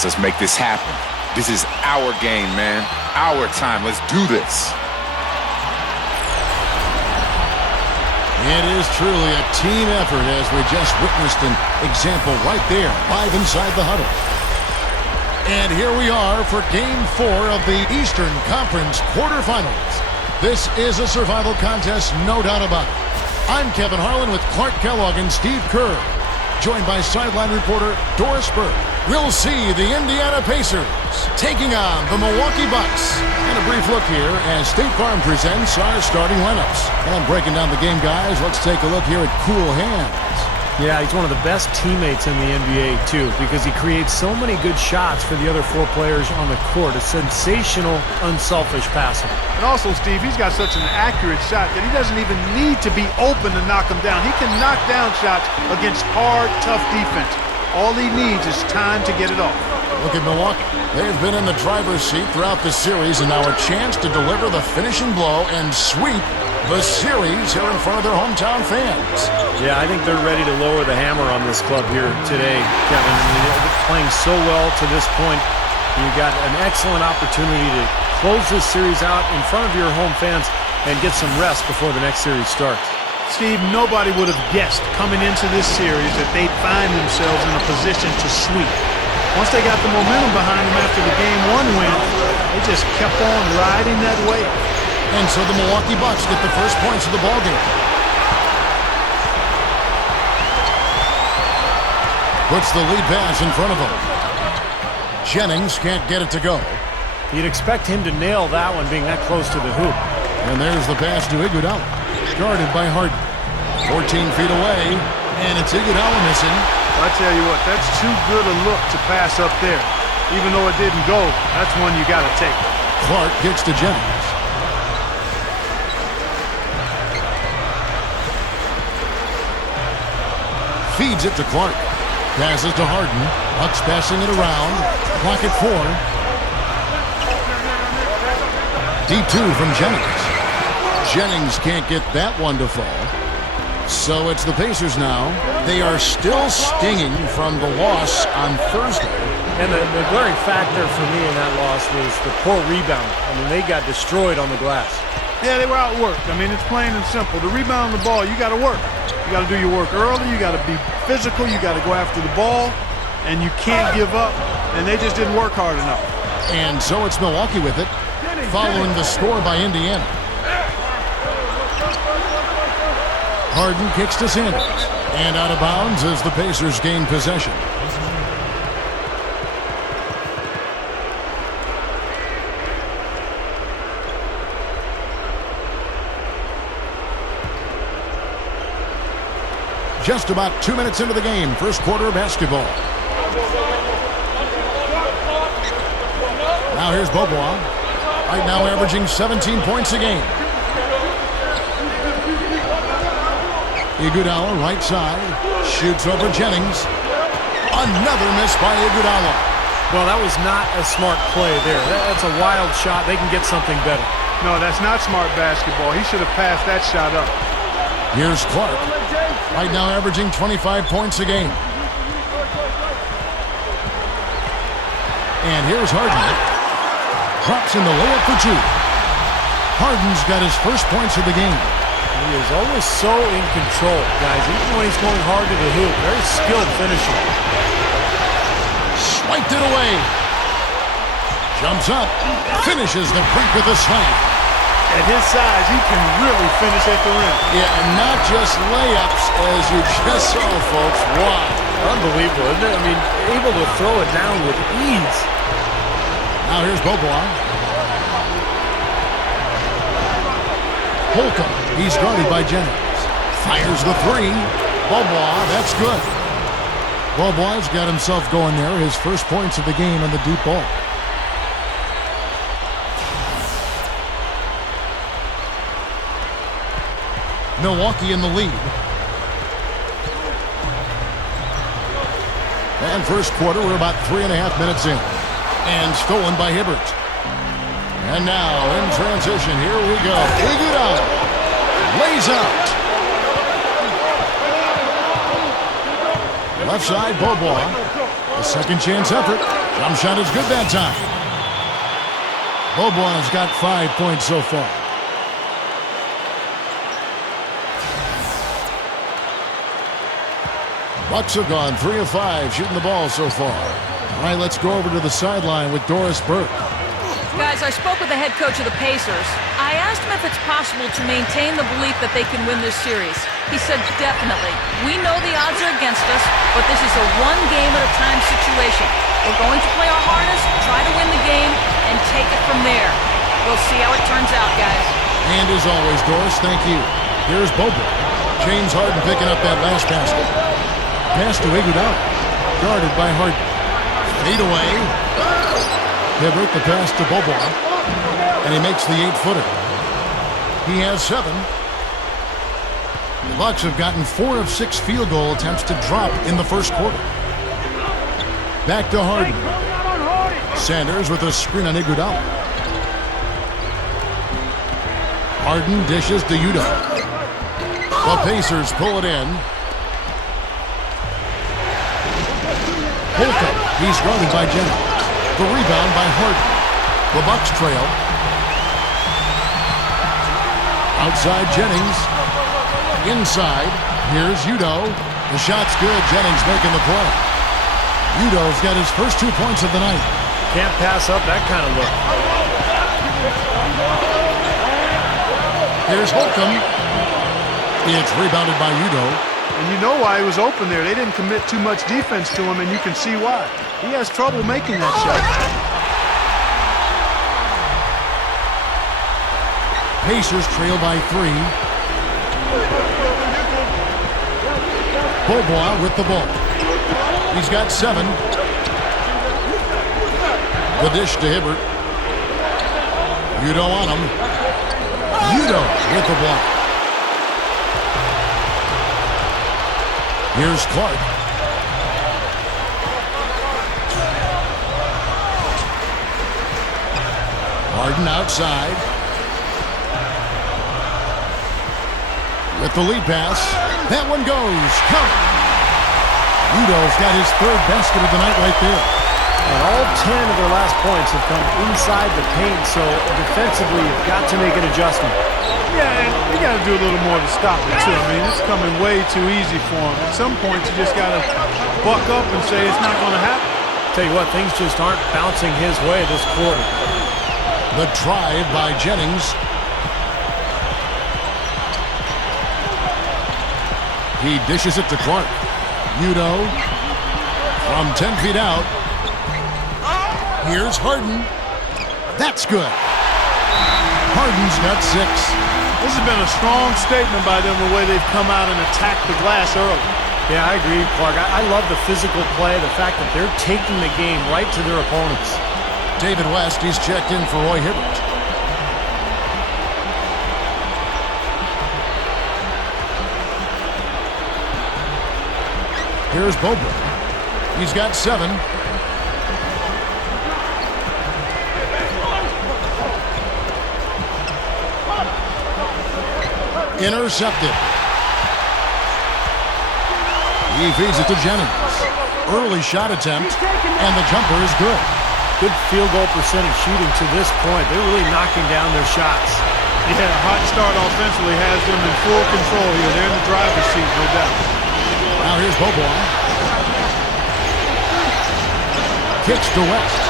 guys. Let's make this happen. This is our game, man. Our time. Let's do this. It is truly a team effort, as we just witnessed an example right there, live inside the huddle. And here we are for Game 4 of the Eastern Conference quarterfinals. This is a survival contest, no doubt about it. I'm Kevin Harlan with Clark Kellogg and Steve Kerr, joined by sideline reporter Doris Burke. We'll see the Indiana Pacers taking on the Milwaukee Bucks. And a brief look here as State Farm presents our starting lineups. And breaking down the game, guys, let's take a look here at Cool Hands. Yeah, he's one of the best teammates in the NBA, too, because he creates so many good shots for the other four players on the court. A sensational, unselfish passer. And also, Steve, he's got such an accurate shot that he doesn't even need to be open to knock him down. He can knock down shots against hard, tough defense. All he needs is time to get it off. Look at Milwaukee. They've been in the driver's seat throughout the series, and now a chance to deliver the finishing blow and sweep the series here in front of their hometown fans. Yeah, I think they're ready to lower the hammer on this club here today, Kevin. I mean, they're playing so well to this point. You've got an excellent opportunity to close this series out in front of your home fans and get some rest before the next series starts. Steve, nobody would have guessed coming into this series that they'd find themselves in a position to sweep. Once they got the momentum behind them after the Game 1 win, they just kept on riding that wave. And so the Milwaukee Bucks get the first points of the ballgame. Puts the lead pass in front of him. Jennings can't get it to go. You'd expect him to nail that one being that close to the hoop. And there's the pass to Iguodala. Guarded by Harden. 14 feet away, and it's Iguodala missing. I tell you what, that's too good a look to pass up there. Even though it didn't go, that's one you got to take. Clark gets to Jennings. Feeds it to Clark. Passes to Harden. Bucks passing it around. Clock at 4. D2 from Jennings. Jennings can't get that one to fall. So it's the Pacers now. They are still stinging from the loss on Thursday. And the glaring factor for me in that loss was the poor rebound. I mean, they got destroyed on the glass. Yeah, they were outworked. I mean, it's plain and simple. To rebound the ball, you got to work. You got to do your work early. You got to be physical. You got to go after the ball. And you can't give up. And they just didn't work hard enough. And so it's Milwaukee with it, following the score by Indiana. Harden kicks to Sanders. And out of bounds as the Pacers gain possession. Just about 2 minutes into the game, first quarter of basketball. Now here's Bobois. Right now averaging 17 points a game. Iguodala, right side, shoots over Jennings. Another miss by Iguodala. Well, that was not a smart play there. That's a wild shot. They can get something better. No, that's not smart basketball. He should have passed that shot up. Here's Clark. Right now averaging 25 points a game. And here's Harden. Drops in the layup for 2. Harden's got his first points of the game. He is always so in control, guys. Even when he's going hard to the hoop, very skilled finisher. Swiped it away. Jumps up. Finishes the break with a slam. At his size, he can really finish at the rim. Yeah, and not just layups, as you just saw, folks. Wow. Unbelievable, isn't it? I mean, able to throw it down with ease. Now here's Bobois. Holcomb, he's guarded by Jennings. Fires the 3. Bobois, that's good. Bobois got himself going there. His first points of the game on the deep ball. Milwaukee in the lead. And first quarter, we're about 3.5 minutes in. And stolen by Hibbert. And now, in transition, here we go. Iguodala lays out. Left side, Bobois. A second chance effort. Jump shot is good that time. Bobo's got 5 points so far. Bucks have gone 3 of 5 shooting the ball so far. All right, let's go over to the sideline with Doris Burke. Guys, I spoke with the head coach of the Pacers. I asked him if it's possible to maintain the belief that they can win this series. He said definitely. We know the odds are against us, but this is a one-game-at-a-time situation. We're going to play our hardest, try to win the game, and take it from there. We'll see how it turns out, guys. And as always, Doris, thank you. Here's Bobo. James Harden picking up that last basket. Pass to Iguodala. Guarded by Harden. Fade away. Hibbert the pass to Bobo. And he makes the 8-footer. He has 7. The Bucks have gotten 4 of 6 field goal attempts to drop in the first quarter. Back to Harden. Sanders with a screen on Iguodala. Harden dishes to Udo. The Pacers pull it in. Holcomb. He's guarded by Jennings. The rebound by Harden. The Bucks trail. Outside Jennings. Inside. Here's Udo. The shot's good. Jennings making the play. Udo's got his first 2 points of the night. Can't pass up that kind of look. Here's Holcomb. It's rebounded by Udo. And you know why he was open there. They didn't commit too much defense to him, and you can see why. He has trouble making that shot. Pacers trail by 3. Bobois with the ball. He's got 7. The dish to Hibbert. Udo on him. Udo with the block. Here's Clark. Harden outside. With the lead pass. That one goes. Count. Udo's got his 3rd basket of the night right there. And all 10 of their last points have come inside the paint, so defensively you've got to make an adjustment. Yeah, and you got to do a little more to stop it, too. I mean, it's coming way too easy for him. At some point, you just got to buck up and say it's not going to happen. Tell you what, things just aren't bouncing his way this quarter. The drive by Jennings. He dishes it to Clark. Udo from 10 feet out. Here's Harden. That's good. Harden's got 6. This has been a strong statement by them, the way they've come out and attacked the glass early. Yeah, I agree, Clark. I love the physical play, the fact that they're taking the game right to their opponents. David West, he's checked in for Roy Hibbert. Here's Bobo. He's got 7. Intercepted. He feeds it to Jennings. Early shot attempt, and the jumper is good. Good field goal percentage shooting to this point. They're really knocking down their shots. Yeah, hot start offensively has them in full control here. They're in the driver's seat, no doubt. Now here's Bobo. Kicks to West.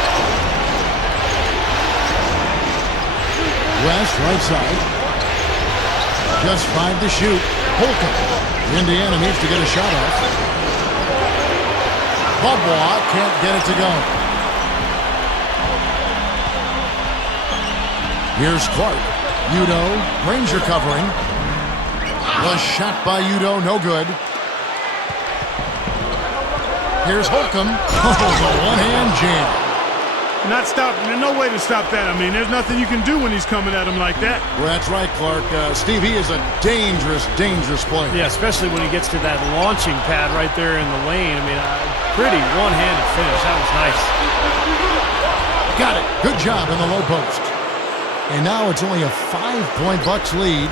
West, right side. Just 5 to shoot. Holcomb. Indiana needs to get a shot off. Bobo can't get it to go. Here's Clark. Udo. Ranger covering. The shot by Udo, no good. Here's Holcomb. Oh, the one-hand jam. Not stop. There's no way to stop that. I mean, there's nothing you can do when he's coming at him like that. Well, that's right, Clark. Steve, he is a dangerous, dangerous player. Yeah, especially when he gets to that launching pad right there in the lane. I mean, pretty one-handed finish. That was nice. Got it. Good job in the low post. And now it's only a 5-point Bucks lead.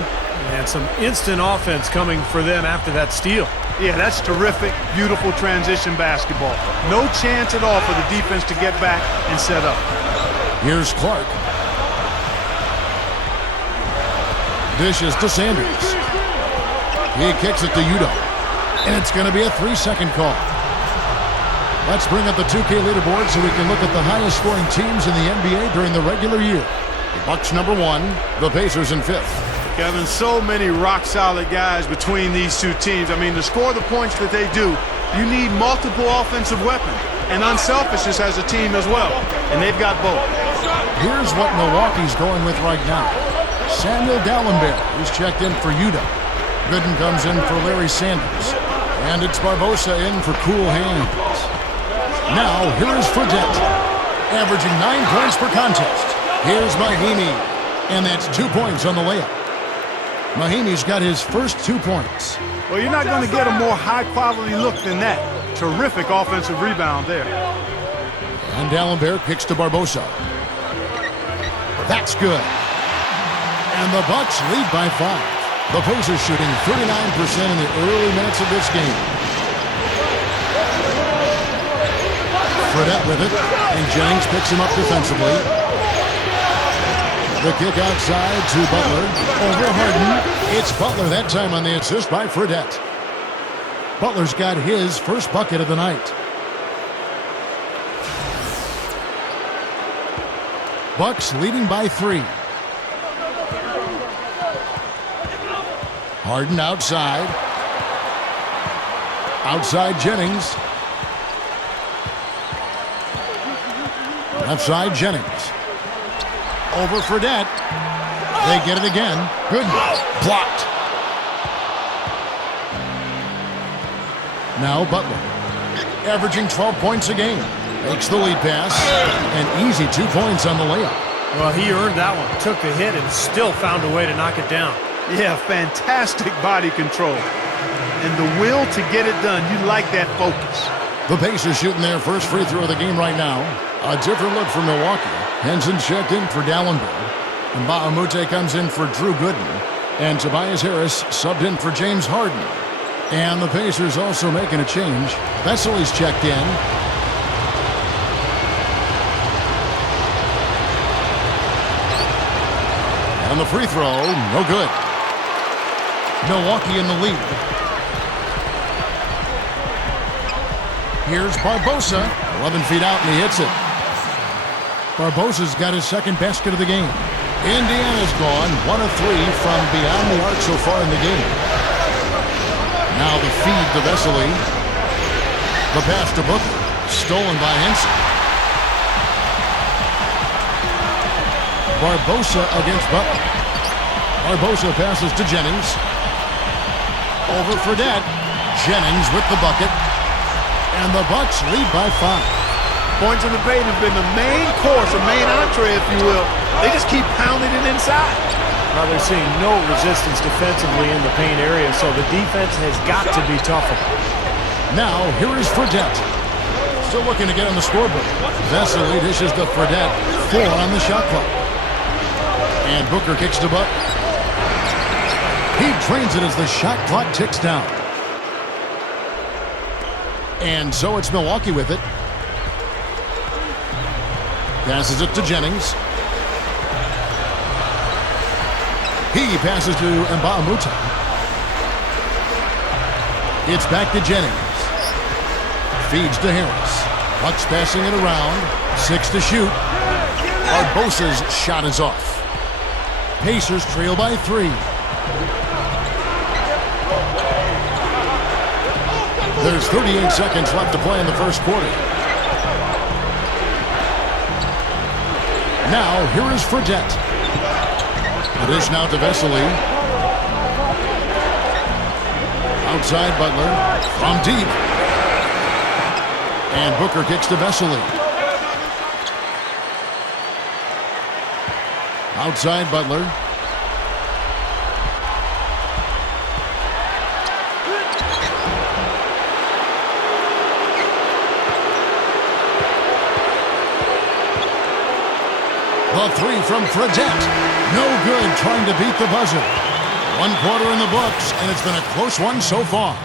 And some instant offense coming for them after that steal. Yeah, that's terrific, beautiful transition basketball. No chance at all for the defense to get back and set up. Here's Clark. Dishes to Sanders. He kicks it to Udo. And it's going to be a 3-second call. Let's bring up the 2K leaderboard so we can look at the highest scoring teams in the NBA during the regular year. The Bucks #1, the Pacers in 5th. Kevin, so many rock-solid guys between these two teams. I mean, to score the points that they do, you need multiple offensive weapons and unselfishness as a team as well. And they've got both. Here's what Milwaukee's going with right now. Samuel Dallenberg, who's checked in for Udo. Gooden comes in for Larry Sanders. And it's Barbosa in for Cool Hands. Now, here is Fredette, averaging 9 points per contest. Here's Mahinmi, and that's 2 points on the layup. Mahinmi's got his first 2 points. Well, you're not going to get a more high-quality look than that. Terrific offensive rebound there. And Dallenberg kicks to Barbosa. That's good. And the Bucks lead by 5. The Pacers shooting 39% in the early minutes of this game. Fredette with it, and Jennings picks him up defensively. The kick outside to Butler. Over Harden. It's Butler that time on the assist by Fredette. Butler's got his first bucket of the night. Bucks leading by 3. Harden outside. Outside Jennings. Left side Jennings. Over Fredette. They get it again. Good. Blocked. Now Butler. Averaging 12 points a game. Makes the lead pass. And easy 2 points on the layup. Well, he earned that one. Took the hit and still found a way to knock it down. Yeah, fantastic body control. And the will to get it done. You like that focus. The Pacers shooting their first free throw of the game right now. A different look for Milwaukee. Henson checked in for Dallenberg. And Mbah-a-Moute comes in for Drew Gooden. And Tobias Harris subbed in for James Harden. And the Pacers also making a change. Vesely's checked in. And the free throw, no good. Milwaukee in the lead. Here's Barbosa, 11 feet out, and he hits it. Barbosa's got his second basket of the game. Indiana's gone 1 of 3 from beyond the arc so far in the game. Now the feed to Vesely. The pass to Booker, stolen by Henson. Barbosa against Butler. Barbosa passes to Jennings. Over Fredette. Jennings with the bucket. And the Bucks lead by 5. Points in the paint have been the main course, or main entree, if you will. They just keep pounding it inside. Well, they're seeing no resistance defensively in the paint area, so the defense has got to be tougher. Now, here is Fredette. Still looking to get on the scoreboard. Vesely dishes to Fredette. 4 on the shot clock. And Booker kicks to Butler. He trains it as the shot clock ticks down. And so it's Milwaukee with it. Passes it to Jennings. He passes to Mbah-a-Moute. It's back to Jennings. Feeds to Harris. Bucks passing it around. 6 to shoot. Barbosa's shot is off. Pacers trail by 3. There's 38 seconds left to play in the first quarter. Now, here is Fredette. It is now to Vesely. Outside Butler. From deep. And Booker kicks to Vesely. Outside Butler. The 3 from Fredette. No good, trying to beat the buzzer. 1 quarter in the books, and it's been a close one so far.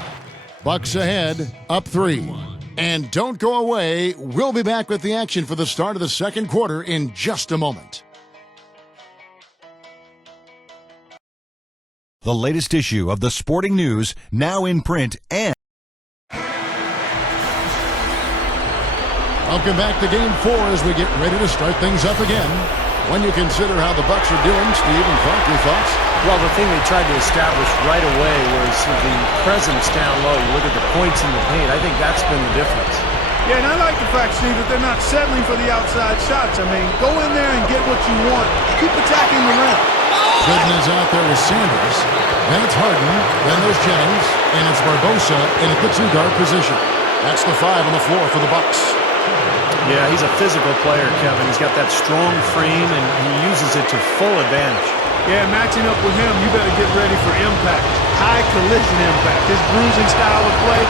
Bucks ahead, up 3. And don't go away. We'll be back with the action for the start of the second quarter in just a moment. The latest issue of the Sporting News, now in print and... Welcome back to Game 4 as we get ready to start things up again. When you consider how the Bucks are doing, Steve and Clark, your thoughts? Well, the thing they tried to establish right away was the presence down low. You look at the points in the paint. I think that's been the difference. Yeah, and I like the fact, Steve, that they're not settling for the outside shots. I mean, go in there and get what you want. Keep attacking the rim. Gooden is out there with Sanders. Then it's Harden. Then there's Jennings. And it's Barbosa in at the 2-guard position. That's the 5 on the floor for the Bucks. Yeah, he's a physical player, Kevin. He's got that strong frame, and he uses it to full advantage. Yeah, matching up with him, you better get ready for impact. High collision impact. His bruising style of play,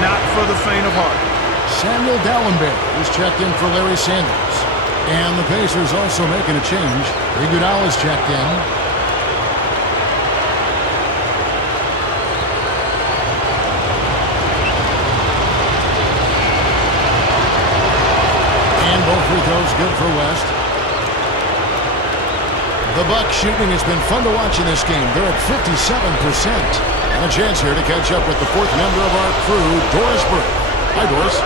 not for the faint of heart. Samuel Dallenberg is checked in for Larry Sanders. And the Pacers also making a change. Iguodala's checked in. And both free throws good for West. The Bucks shooting has been fun to watch in this game. They're at 57%. And a chance here to catch up with the 4th member of our crew, Doris Burke. Hi, Doris.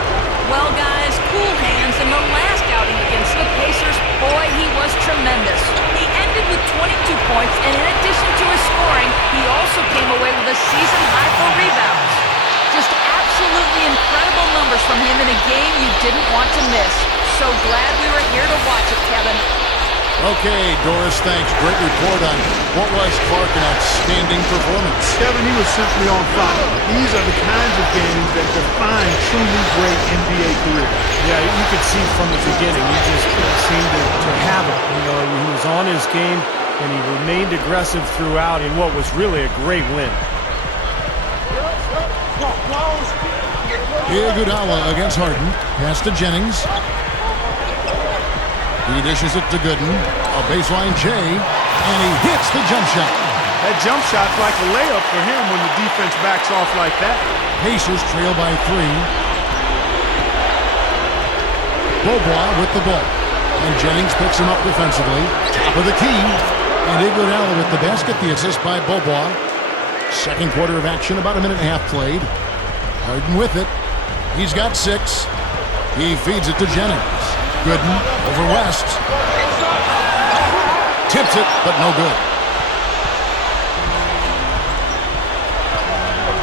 Well, guys, cool hands in the last outing against the Pacers. Boy, he was tremendous. He ended with 22 points, and in addition to his scoring, he also came away with a season high for rebounds. Just absolutely incredible numbers from him in a game you didn't want to miss. So glad we were here to watch it, Kevin. Okay, Doris, thanks. Great report on what was, Clark, an outstanding performance. Kevin, he was simply on fire. These are the kinds of games that define truly great NBA careers. Yeah, you could see from the beginning, he just seemed to have it. You know, he was on his game, and he remained aggressive throughout in what was really a great win. Iguodala against Harden. Pass to Jennings. He dishes it to Gooden. A baseline J. And he hits the jump shot. That jump shot's like a layup for him when the defense backs off like that. Pacers trail by 3. Beaubois with the ball. And Jennings picks him up defensively. Top of the key. And Iguodala with the basket. The assist by Beaubois. Second quarter of action, about a minute and a half played. Harden with it. He's got 6. He feeds it to Jennings. Gooden over West. Tips it, but no good.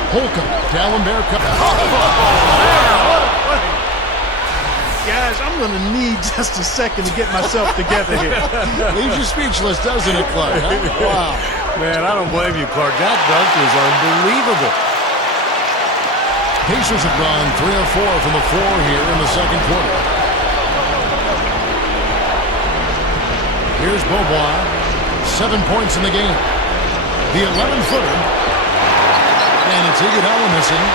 Holcomb, Dallenberg. Guys, I'm going to need just a second to get myself together here. Leaves you speechless, doesn't it, Clark? Huh? Wow. Man, I don't blame you, Clark. That dunk was unbelievable. Pacers have gone 3 of 4 from the floor here in the second quarter. Here's Beaubois. 7 points in the game. The 11-footer. And it's Iguodala missing.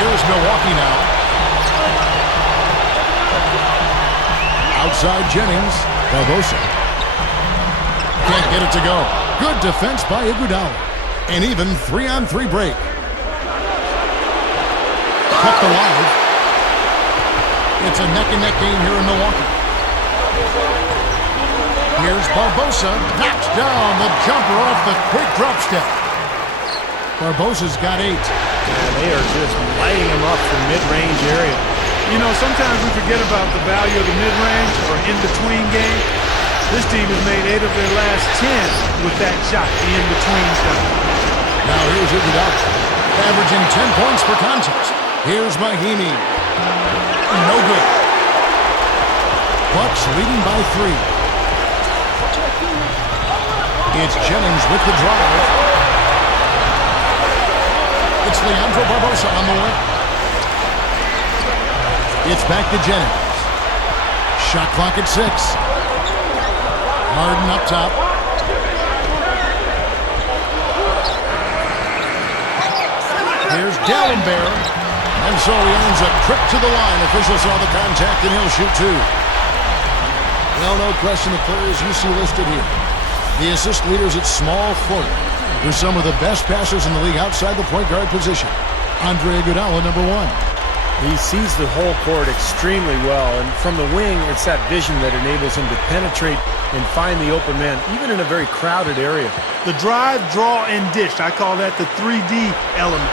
Here's Milwaukee now. Outside Jennings. Barbosa. Can't get it to go. Good defense by Iguodala. An even 3-on-3 break. Kept alive. It's a neck-and-neck game here in Milwaukee. Here's Barbosa. Knocks down the jumper off the quick drop step. Barbosa's got 8. Yeah, they are just lighting him up from mid-range area. You know, sometimes we forget about the value of the mid-range or in-between game. This team has made 8 of their last 10 with that shot, the in-between shot. Now here's Iguodala, averaging 10 points per contest. Here's Mahimi. No good. Bucks leading by 3. It's Jennings with the drive. It's Leandro Barbosa on the way. It's back to Jennings. Shot clock at 6. Harden up top. Here's Dallenberg. And so he earns a trip to the line. Officials saw the contact and he'll shoot 2. Well, no question the players you see listed here. The assist leaders at small forward. They're some of the best passers in the league outside the point guard position. Andre Iguodala, number 1. He sees the whole court extremely well, and from the wing, it's that vision that enables him to penetrate and find the open man, even in a very crowded area. The drive, draw, and dish, I call that the 3D element,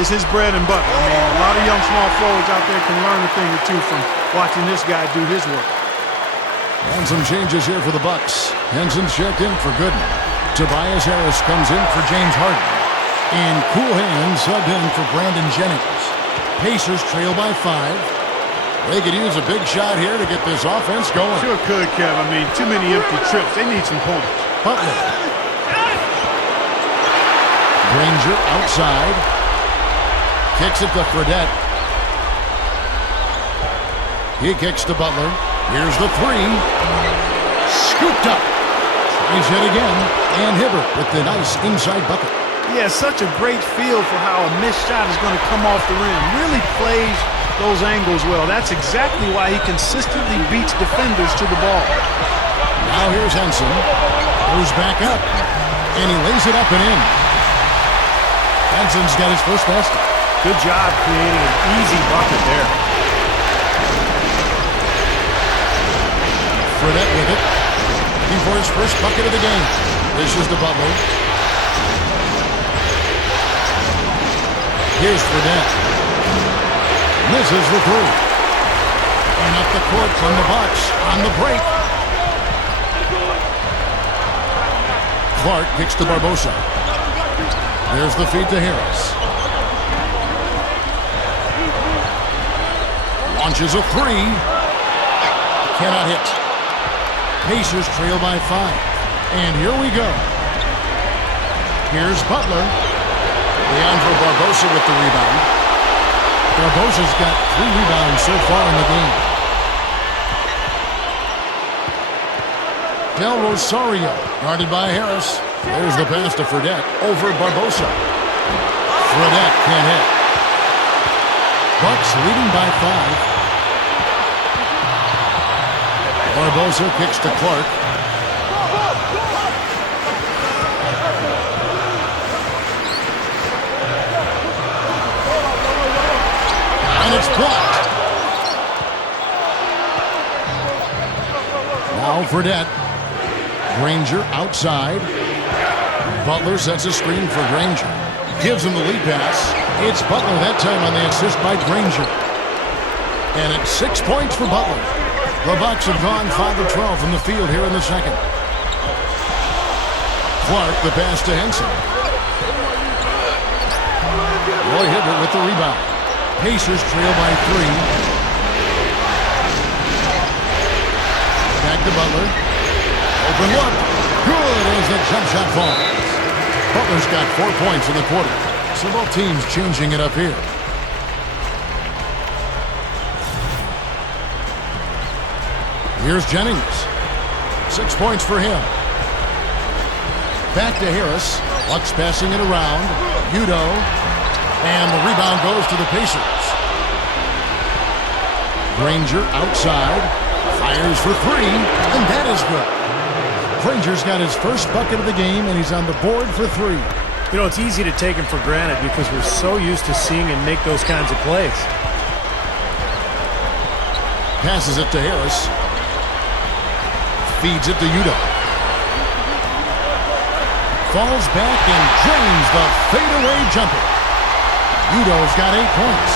is his bread and butter. I mean, a lot of young small forwards out there can learn a thing or two from watching this guy do his work. And some changes here for the Bucks. Henson's checked in for Gooden. Tobias Harris comes in for James Harden. And Cool Hands subbed in for Brandon Jennings. Pacers trail by 5. They could use a big shot here to get this offense going. Sure could, Kev. I mean, too many empty trips. They need some points. Butler. Granger outside. Kicks it to Fredette. He kicks to Butler. Here's the 3. Scooped up. Tries it again. And Hibbert with the nice inside bucket. Yeah, such a great feel for how a missed shot is going to come off the rim. Really plays those angles well. That's exactly why he consistently beats defenders to the ball. Now here's Henson. Goes back up. And he lays it up and in. Henson's got his first basket. Good job creating an easy bucket there. Fredette with it. Looking for his first bucket of the game. This is the Butler. Here's Fredette. Misses the 3. And up the court from the Bucks on the break. Clark kicks to Barbosa. There's the feed to Harris. Launches a 3. Cannot hit. Pacers trail by 5. And here we go. Here's Butler. Leandro Barbosa with the rebound. Barbosa's got 3 rebounds so far in the game. Del Rosario, guarded by Harris. There's the pass to Fredette over Barbosa. Fredette can't hit. Bucks leading by 5. Barbosa kicks to Clark. And it's blocked. Now Fredette. Granger outside. Butler sets a screen for Granger. Gives him the lead pass. It's Butler that time on the assist by Granger. And it's 6 points for Butler. The Bucks have gone 5 of 12 from the field here in the second. Clark the pass to Henson. Roy Hibbert with the rebound. Pacers trail by 3. Back to Butler. Open look. Good as the jump shot falls. Butler's got 4 points in the quarter. So both teams changing it up here. Here's Jennings. 6 points for him. Back to Harris. Bucks passing it around. Udo. And the rebound goes to the Pacers. Granger outside. Fires for 3. And that is good. Granger's got his first bucket of the game, and he's on the board for 3. You know, it's easy to take him for granted because we're so used to seeing him make those kinds of plays. Passes it to Harris. Feeds it to Udo. Falls back and drains the fadeaway jumper. Udo's got 8 points.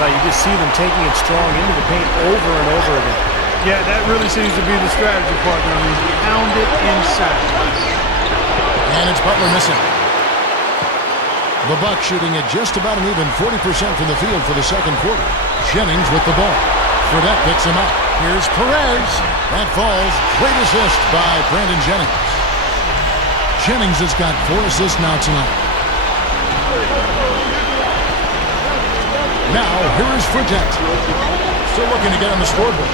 Well, you just see them taking it strong into the paint over and over again. Yeah, that really seems to be the strategy, partner. I mean, pound it inside. And it's Butler missing. The Bucks shooting at just about an even 40% from the field for the second quarter. Jennings with the ball. Fredette picks him up. Here's Perez. That falls. Great assist by Brandon Jennings. Jennings has got 4 assists now tonight. Now, here is Fredette. Still looking to get on the scoreboard.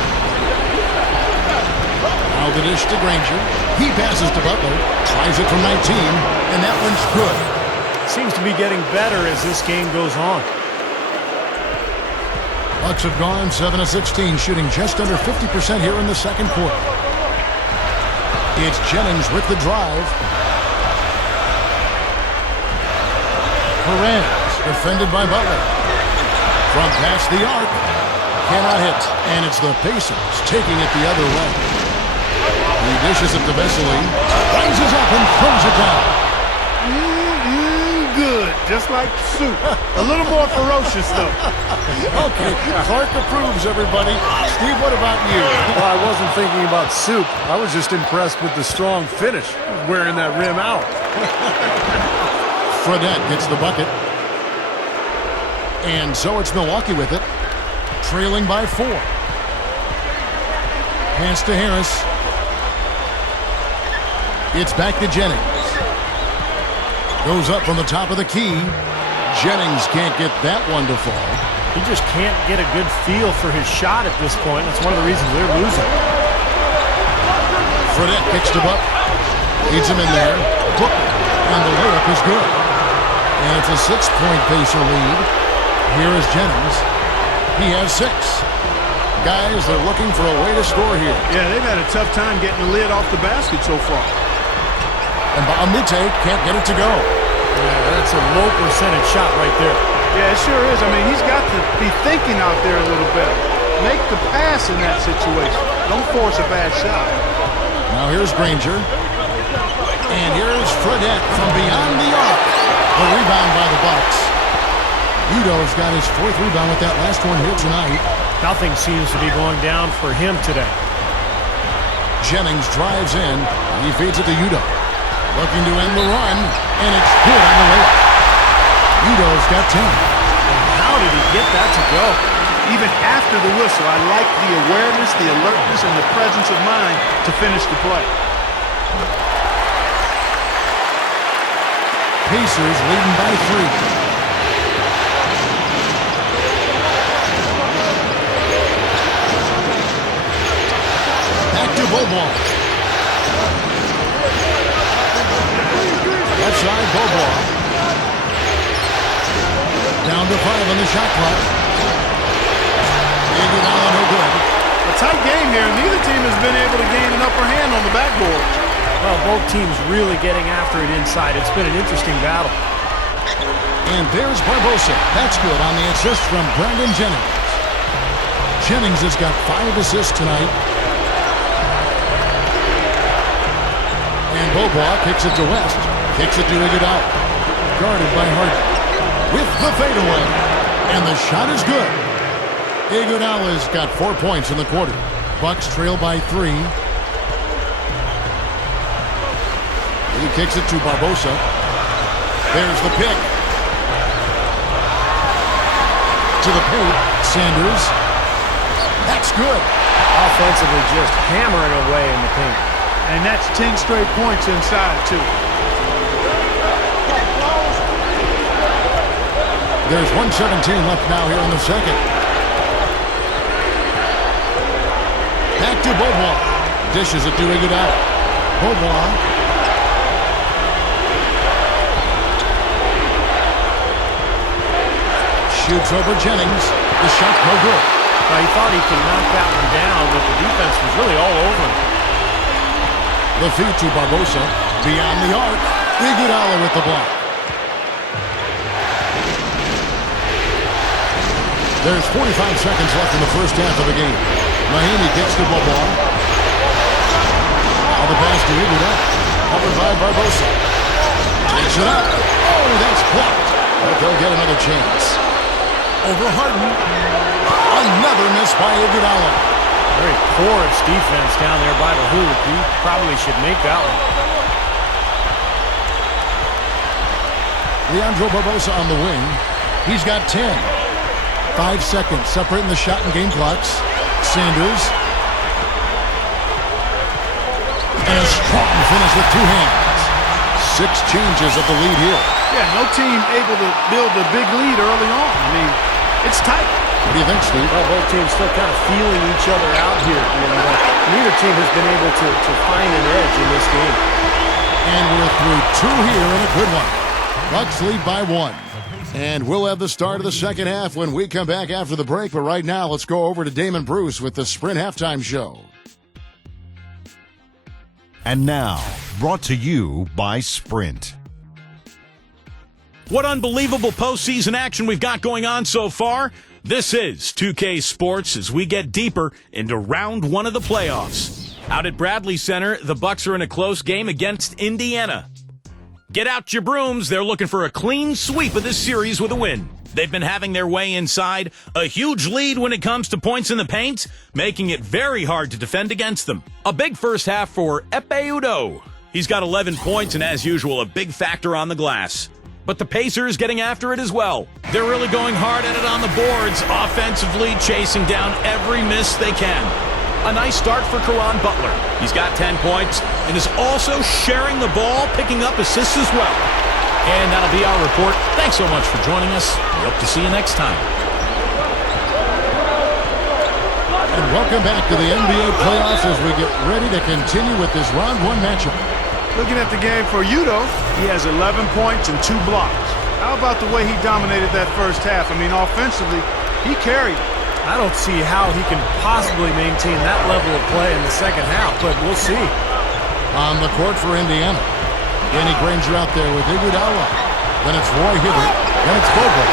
Now the dish to Granger. He passes to Butler. Tries it from 19, and that one's good. Seems to be getting better as this game goes on. Bucks have gone 7 of 16, shooting just under 50% here in the second quarter. It's Jennings with the drive. Perez. defended by Butler. From past the arc, cannot hit, and it's the Pacers taking it the other way. He dishes it to Vesely, rises up and throws it down. Good, just like soup. A little more ferocious, though. Okay, Clark approves, everybody. Steve, what about you? Well, I wasn't thinking about soup. I was just impressed with the strong finish, wearing that rim out. Fredette gets the bucket. And so it's Milwaukee with it, trailing by 4. Pass to Harris. It's back to Jennings. Goes up from the top of the key. Jennings can't get that one to fall. He just can't get a good feel for his shot at this point. That's one of the reasons they're losing. Fredette kicks to Buck. Leads him in there. Booker. And the layup is good. And it's a 6-point Pacer lead. Here is Jennings. He has 6. Guys, they're looking for a way to score here. Yeah, they've had a tough time getting the lid off the basket so far. And Baamute can't get it to go. Yeah, that's a low percentage shot right there. Yeah, it sure is. I mean, he's got to be thinking out there a little bit. Make the pass in that situation. Don't force a bad shot. Now here's Granger. And here's Fredette from beyond the arc. The rebound by the Bucks. Udo's got his 4th rebound with that last one here tonight. Nothing seems to be going down for him today. Jennings drives in. He feeds it to Udo. Looking to end the run, and it's good on the layup. Udo's got 10. How did he get that to go? Even after the whistle, I like the awareness, the alertness, and the presence of mind to finish the play. Pacers leading by 3. Back to Bobois. Left side, Bobois. Down to 5 on the shot clock. Iguodala no good. A tight game here. Neither team has been able to gain an upper hand on the backboard. Well, both teams really getting after it inside. It's been an interesting battle. And there's Barbosa. That's good on the assist from Brandon Jennings. Jennings has got 5 assists tonight. And Bobois kicks it to West. Kicks it to Iguodala. Guarded by Harden. With the fadeaway. And the shot is good. Iguodala's got 4 points in the quarter. Bucks trail by 3. He kicks it to Barbosa. There's the pick. To the paint. Sanders. That's good. Offensively just hammering away in the paint. And that's 10 straight points inside, too. There's 1:17 left now here in the second. Back to Bobois. Dishes it to Iguodala. Bobois. Shoots over Jennings. The shot no good. Well, he thought he could knock that one down, but the defense was really all over him. The feed to Barbosa. Beyond the arc. Iguodala with the block. There's 45 seconds left in the first half of the game. Mahinmi kicks to Bobois. All the pass to Iguodala. Covered by Barbosa. Takes it up. Oh, that's blocked. But they'll get another chance. Over Harden. Another miss by Iguodala. Very porous defense down there by the hoop. He probably should make that one. Leandro Barbosa on the wing. He's got 10. 5 seconds separating the shot and game clocks. Sanders. And a strong finish with 2 hands. 6 changes of the lead here. Yeah, no team able to build a big lead early on. I mean, it's tight. What do you think, Steve? Well, both teams still kind of feeling each other out here. You know, neither team has been able to find an edge in this game. And we're through 2 here in a good one. Bucks lead by 1. And we'll have the start of the second half when we come back after the break. But right now, let's go over to Damon Bruce with the Sprint Halftime Show. And now, brought to you by Sprint. What unbelievable postseason action we've got going on so far. This is 2K Sports as we get deeper into round one of the playoffs. Out at Bradley Center, the Bucks are in a close game against Indiana. Get out your brooms. They're looking for a clean sweep of this series with a win. They've been having their way inside, a huge lead when it comes to points in the paint, making it very hard to defend against them. A big first half for Ekpe Udoh. He's got 11 points and, as usual, a big factor on the glass. But the Pacers getting after it as well. They're really going hard at it on the boards, offensively chasing down every miss they can. A nice start for Caron Butler. He's got 10 points and is also sharing the ball, picking up assists as well. And that'll be our report. Thanks so much for joining us. We hope to see you next time. And welcome back to the NBA playoffs as we get ready to continue with this round one matchup. Looking at the game for Udoh, he has 11 points and 2 blocks. How about the way he dominated that first half? I mean, offensively, he carried it. I don't see how he can possibly maintain that level of play in the second half, but we'll see. On the court for Indiana, Danny Granger out there with Iguodala. Then it's Roy Hibbert. Then it's Bobo.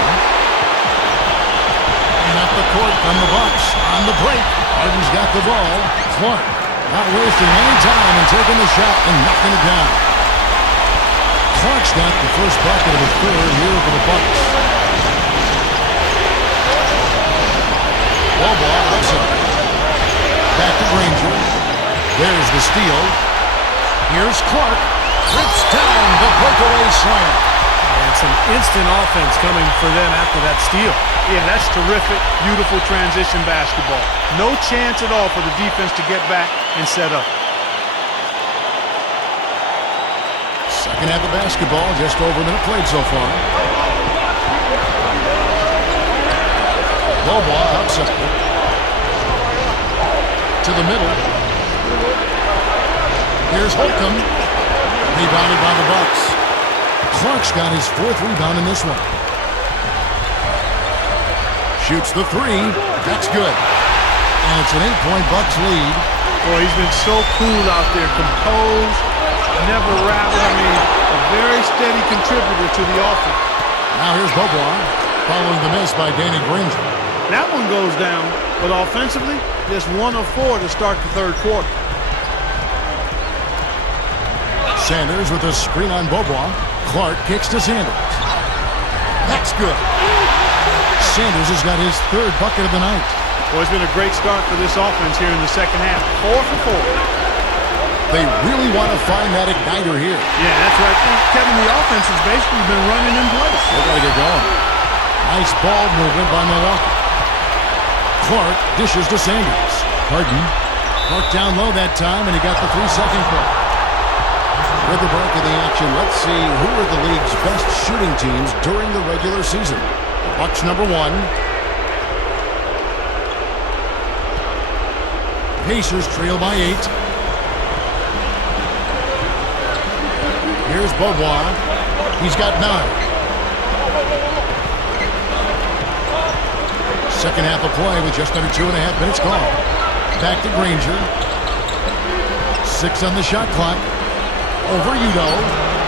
And up the court from the Bucks. On the break, Harden's got the ball. Clark not wasting any time and taking the shot and knocking it down. Clark's got the first bucket of his third here for the Bucks. Bobo outside. Back to Granger. There's the steal. Here's Clark. Rips down the breakaway slam. And some instant offense coming for them after that steal. Yeah, that's terrific, beautiful transition basketball. No chance at all for the defense to get back and set up. Second half of basketball, just over a minute played so far. Low ball outside. To the middle. Here's Holcomb. Rebounded by the Bucks. Clark's got his 4th rebound in this one. Shoots the 3. That's good. And it's an 8-point Bucks lead. Boy, he's been so cool out there, composed, never rattled. I mean, a very steady contributor to the offense. Now here's Bobois, following the miss by Danny Granger. That one goes down, but offensively, just 1 of 4 to start the third quarter. Sanders with a screen on Bobois. Clark kicks to Sanders. That's good. Sanders has got his 3rd bucket of the night. Well, it's been a great start for this offense here in the second half. 4 for 4. They really want to find that igniter here. Yeah, that's right. Kevin, the offense has basically been running in place. They got to get going. Nice ball movement by Milwaukee. Clark dishes to Sanders. Harden. Clark down low that time, and he got the 3-second call. With the break of the action, let's see who are the league's best shooting teams during the regular season. The Bucks number 1. Pacers trail by 8. Here's Bobois. He's got 9. Second half of play with just under 2.5 minutes gone. Back to Granger. 6 on the shot clock. Over Udoh.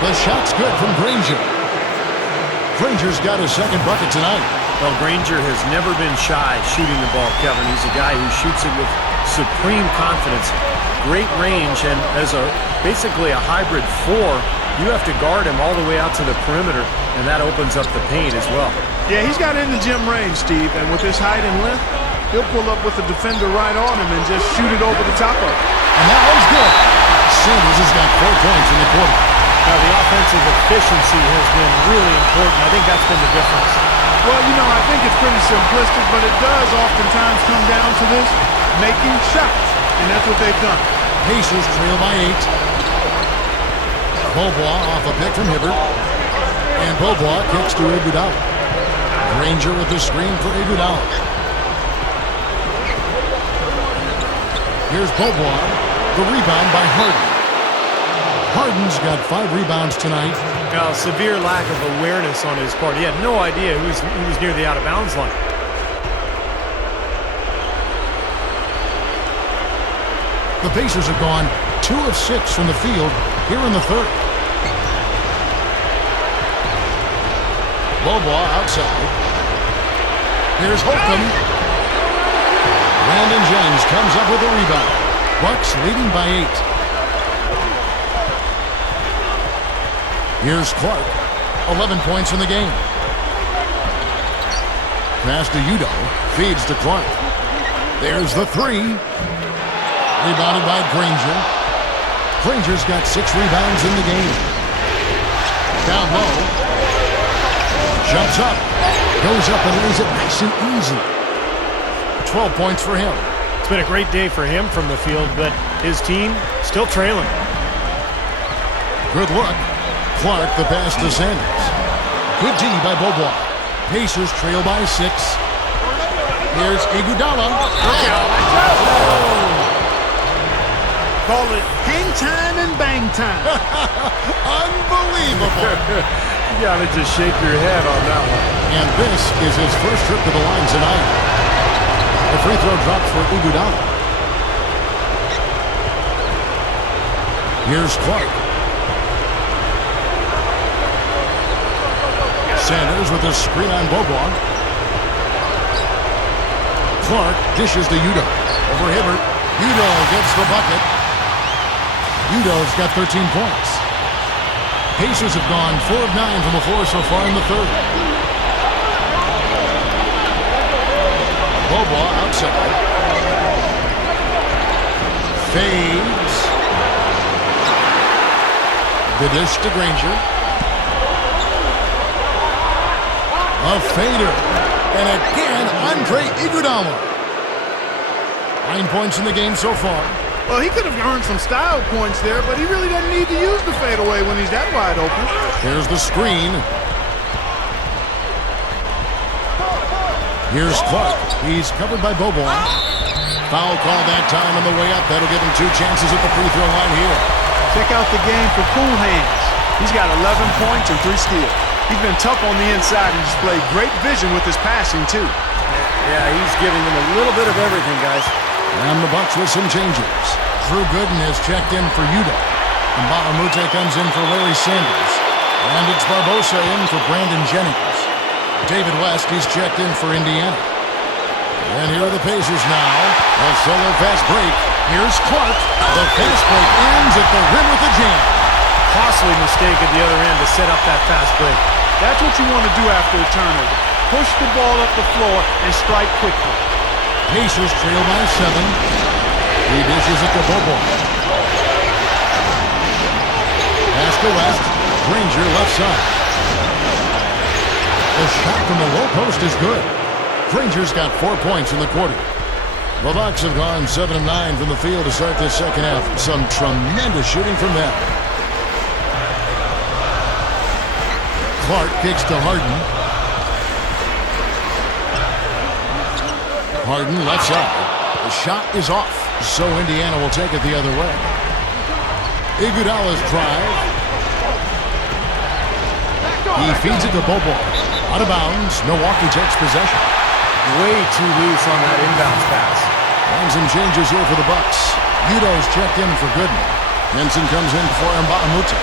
The shot's good from Granger. Granger's got his 2nd bucket tonight. Well, Granger has never been shy shooting the ball, Kevin. He's a guy who shoots it with supreme confidence. Great range, and as basically a hybrid 4, you have to guard him all the way out to the perimeter, and that opens up the paint as well. Yeah, he's got in the gym range, Steve, and with his height and length, he'll pull up with the defender right on him and just shoot it over the top of him. And that one's good. Sanders has got 4 points in the quarter. Now, the offensive efficiency has been really important. I think that's been the difference. Well, you know, I think it's pretty simplistic, but it does oftentimes come down to this, making shots, and that's what they've done. Pacers trail by 8. Bobois off a pick from Hibbert. And Bobois kicks to Iguodala. Granger with the screen for Iguodala. Here's Bobois. The rebound by Harden. Harden's got 5 rebounds tonight. Now, severe lack of awareness on his part. He had no idea who was near the out-of-bounds line. The Pacers have gone 2 of 6 from the field here in the third. Bobois outside. Here's Holcomb. Brandon Jennings comes up with a rebound. Bucks leading by 8. Here's Clark. 11 points in the game. Pass to Udo. Feeds to Clark. There's the 3. Rebounded by Granger. Granger's got 6 rebounds in the game. Down low. Jumps up. Goes up and lays it nice and easy. 12 points for him. It's been a great day for him from the field, but his team still trailing. Good look. Clark the pass to Sanders. Good D by Bobois. Pacers trail by 6. Here's Iguodala. Call it hang time and bang time. Unbelievable. You gotta just shake your head on that one. And this is his first trip to the line tonight. The free throw drops for Iguodala. Here's Clark. Sanders with a screen on Bobois. Clark dishes to Udo. Over Hibbert. Udo gets the bucket. Udo's got 13 points. Pacers have gone 4 of 9 from the floor so far in the third. Bobois outside. Fades. The dish to Granger. A fader. And again, Andre Iguodala. 9 points in the game so far. Well, he could have earned some style points there, but he really doesn't need to use the fadeaway when he's that wide open. Here's the screen. Here's Clark. He's covered by Bobois. Foul call that time on the way up. That'll give him 2 chances at the free throw line here. Check out the game for cool hands. He's got 11 points and 3 steals. He's been tough on the inside and displayed great vision with his passing, too. Yeah, he's giving them a little bit of everything, guys. And the Bucks with some changes. Drew Gooden has checked in for Udo. And Bahamute comes in for Larry Sanders. And it's Barbosa in for Brandon Jennings. David West, he's checked in for Indiana. And here are the Pacers now. A solo fast break. Here's Clark. The fast break ends at the rim with a jam. Costly mistake at the other end to set up that fast break. That's what you want to do after a turnover. Push the ball up the floor and strike quickly. Pacers trail by 7. He dishes it to Bobois. Pass to West. Granger left side. The shot from the low post is good. Granger's got 4 points in the quarter. The Bucks have gone 7 of 9 from the field to start this second half. Some tremendous shooting from them. Clark kicks to Harden. Harden left side. The shot is off, so Indiana will take it the other way. Iguodala's drive. He feeds it to Bobois. Out of bounds. Milwaukee takes possession. Way too loose on that inbounds pass. And some changes here for the Bucks. Udo's checked in for Gooden. Henson comes in for Mbamute.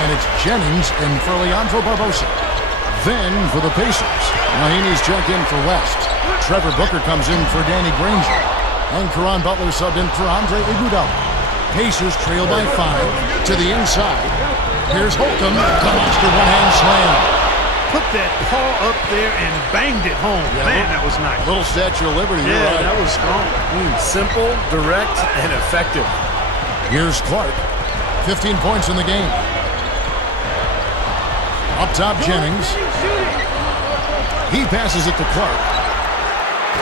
And it's Jennings in for Leandro Barbosa. Then for the Pacers, Mahinmi's checked in for West. Trevor Booker comes in for Danny Granger. And Caron Butler subbed in for Andre Iguodala. Pacers trail by 5 to the inside. Here's Holcomb. The monster one-hand slam. Put that paw up there and banged it home. Yeah, Man, that was nice. Little Statue of Liberty. Yeah, Right. that was strong. Simple, direct, and effective. Here's Clark. 15 points in the game. Up top, Jennings. He passes it to Clark.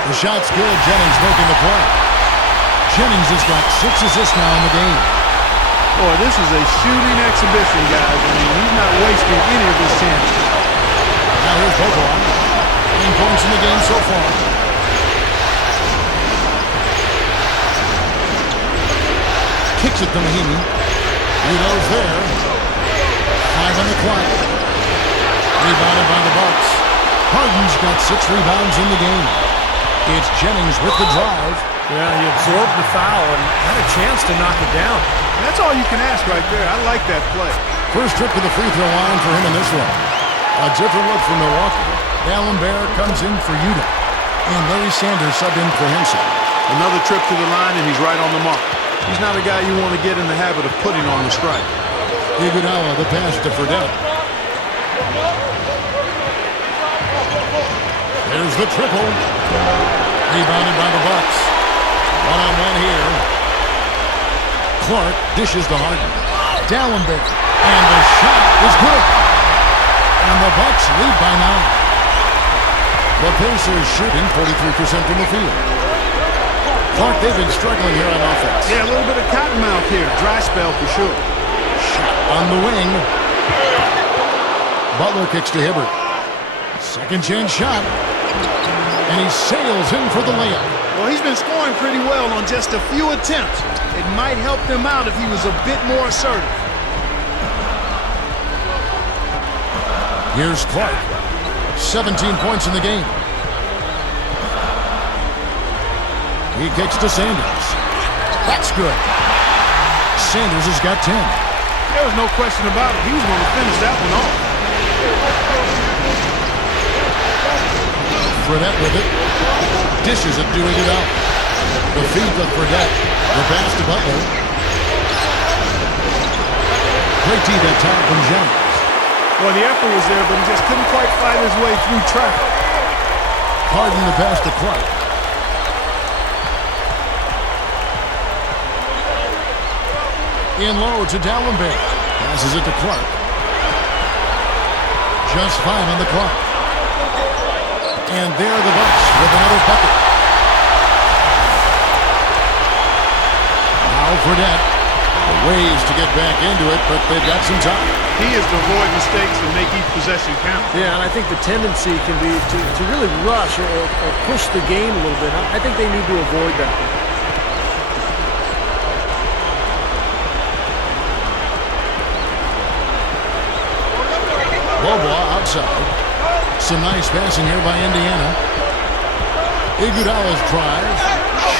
The shot's good. Jennings making the play. Jennings has got 6 assists now in the game. Boy, this is a shooting exhibition, guys. I mean, he's not wasting any of his chances. Now here's Bobois. 9 points in the game so far. Kicks it to Mahinmi. Udo's there. 5 on the clock. Rebounded by the Bucks. Harden's got 6 rebounds in the game. It's Jennings with the drive. Yeah, he absorbed the foul and had a chance to knock it down. That's all you can ask right there. I like that play. First trip to the free throw line for him in this one. A different look for Milwaukee. LeBron comes in for Utah. And Larry Sanders subbed in for himself. Another trip to the line, and he's right on the mark. He's not a guy you want to get in the habit of putting on the strike. Iguodala, the pass to Fredette. There's the triple. Rebounded by the Bucks. One-on-one here. Clark dishes to Harden. Dallenberg. And the shot is good. And the Bucks lead by 9. The Pacers shooting 43% from the field. Clark, they've been struggling here on offense. Yeah, a little bit of cottonmouth here. Dry spell for sure. Shot on the wing. Butler kicks to Hibbert. Second chance shot. And he sails in for the layup. Well, he's been scoring pretty well on just a few attempts. It might help them out if he was a bit more assertive. Here's Clark. 17 points in the game. He kicks to Sanders. That's good. Sanders has got 10. There was no question about it. He was going to finish that one off. Fredette with it. Dishes it, doing it out. The feed to Fredette. The pass to Butler. Great tee that time from Jennings. Well, the effort was there, but he just couldn't quite fight his way through traffic. Harden the pass to Clark. In low to Dallenberg. Passes it to Clark. Just 5 on the clock. And there are the Bucks with another bucket. Now Fredette. Ways to get back into it, but they've got some time. He is to avoid mistakes and make each possession count. Yeah, and I think the tendency can be to really rush or push the game a little bit. I think they need to avoid that. Bobois outside. Some nice passing here by Indiana. Iguodala's drive.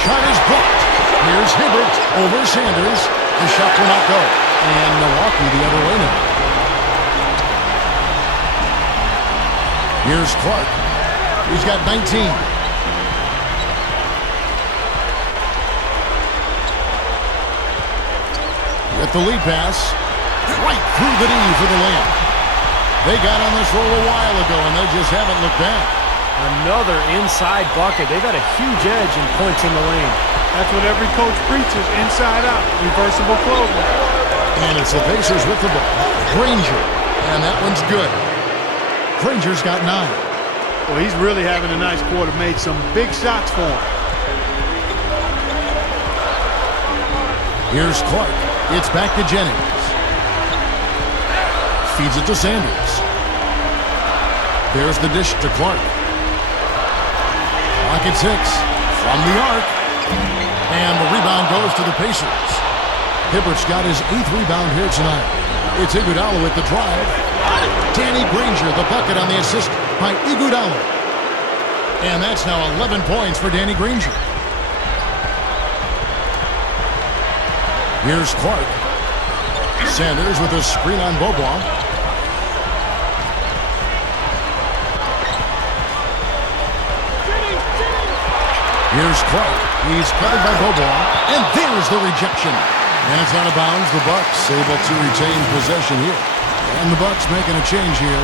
Shot is blocked. Here's Hibbert over Sanders. The shot will not go. And Milwaukee the other way now. Here's Clark. He's got 19. With the lead pass. Right through the knee for the layup. They got on this roll a while ago, and they just haven't looked back. Another inside bucket. They've got a huge edge in points in the lane. That's what every coach preaches, inside out, reversible clothing. And it's the Pacers with the ball. Granger, and that one's good. Granger's got 9. Well, he's really having a nice quarter, made some big shots for him. Here's Clark. It's back to Jennings. Feeds it to Sanders. There's the dish to Clark. Clock at 6. From the arc. And the rebound goes to the Pacers. Hibbert's got his 8th rebound here tonight. It's Iguodala with the drive. Danny Granger, the bucket on the assist by Iguodala. And that's now 11 points for Danny Granger. Here's Clark. Sanders with a screen on Bobois. Here's Clark. He's covered by Bobois. And there's the rejection. And it's out of bounds. The Bucks able to retain possession here. And the Bucks making a change here.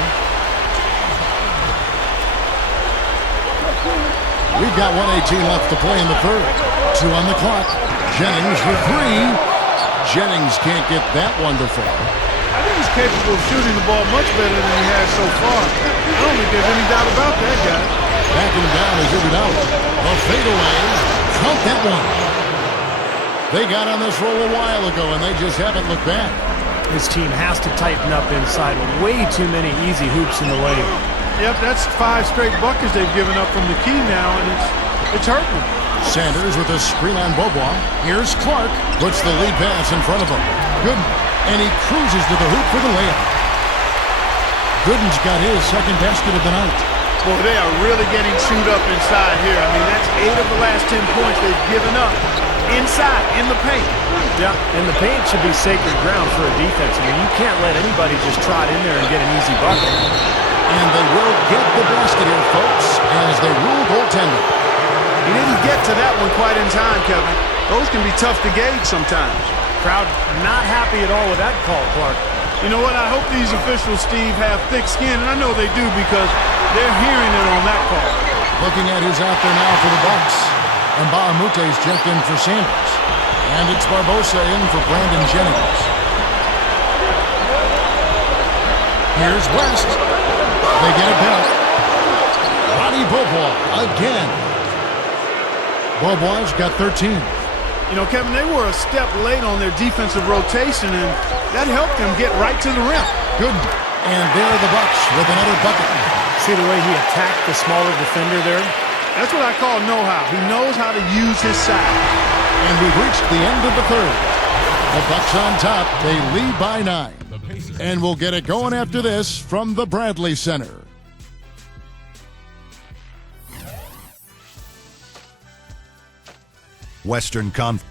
We've got 1:18 left to play in the third. 2 on the clock. Jennings for 3. Jennings can't get that one to fall. I think he's capable of shooting the ball much better than he has so far. I don't think there's any doubt about that, guy. Backing him down is Iguodala. A fadeaway. Count that one. They got on this roll a while ago, and they just haven't looked back. His team has to tighten up inside. Way too many easy hoops in the lane. Yep, that's 5 straight buckets they've given up from the key now, and it's hurting them. Sanders with a screen on Bobois. Here's Clark. Puts the lead pass in front of him. Gooden. And he cruises to the hoop for the layup. Gooden's got his second basket of the night. Well, they are really getting chewed up inside here. I mean, that's 8 of the last 10 points they've given up inside, in the paint. Yeah, and the paint should be sacred ground for a defense. I mean, you can't let anybody just trot in there and get an easy bucket. And they will get the basket here, folks, as they rule goaltending. He didn't get to that one quite in time, Kevin. Those can be tough to gauge sometimes. Crowd not happy at all with that call, Clark. You know what? I hope these officials, Steve, have thick skin, and I know they do because they're hearing it on that call. Looking at who's out there now for the Bucks. And Mbaamute's checked in for Sanders. And it's Barbosa in for Brandon Jennings. Here's West. They get it back. Ronnie Beaubois again. Beaubois got 13. You know, Kevin, they were a step late on their defensive rotation, and that helped them get right to the rim. Good. And there are the Bucks with another bucket. See the way he attacked the smaller defender there? That's what I call know-how. He knows how to use his size. And we've reached the end of the third. The Bucks on top. They lead by 9. And we'll get it going after this from the Bradley Center. Western Conference.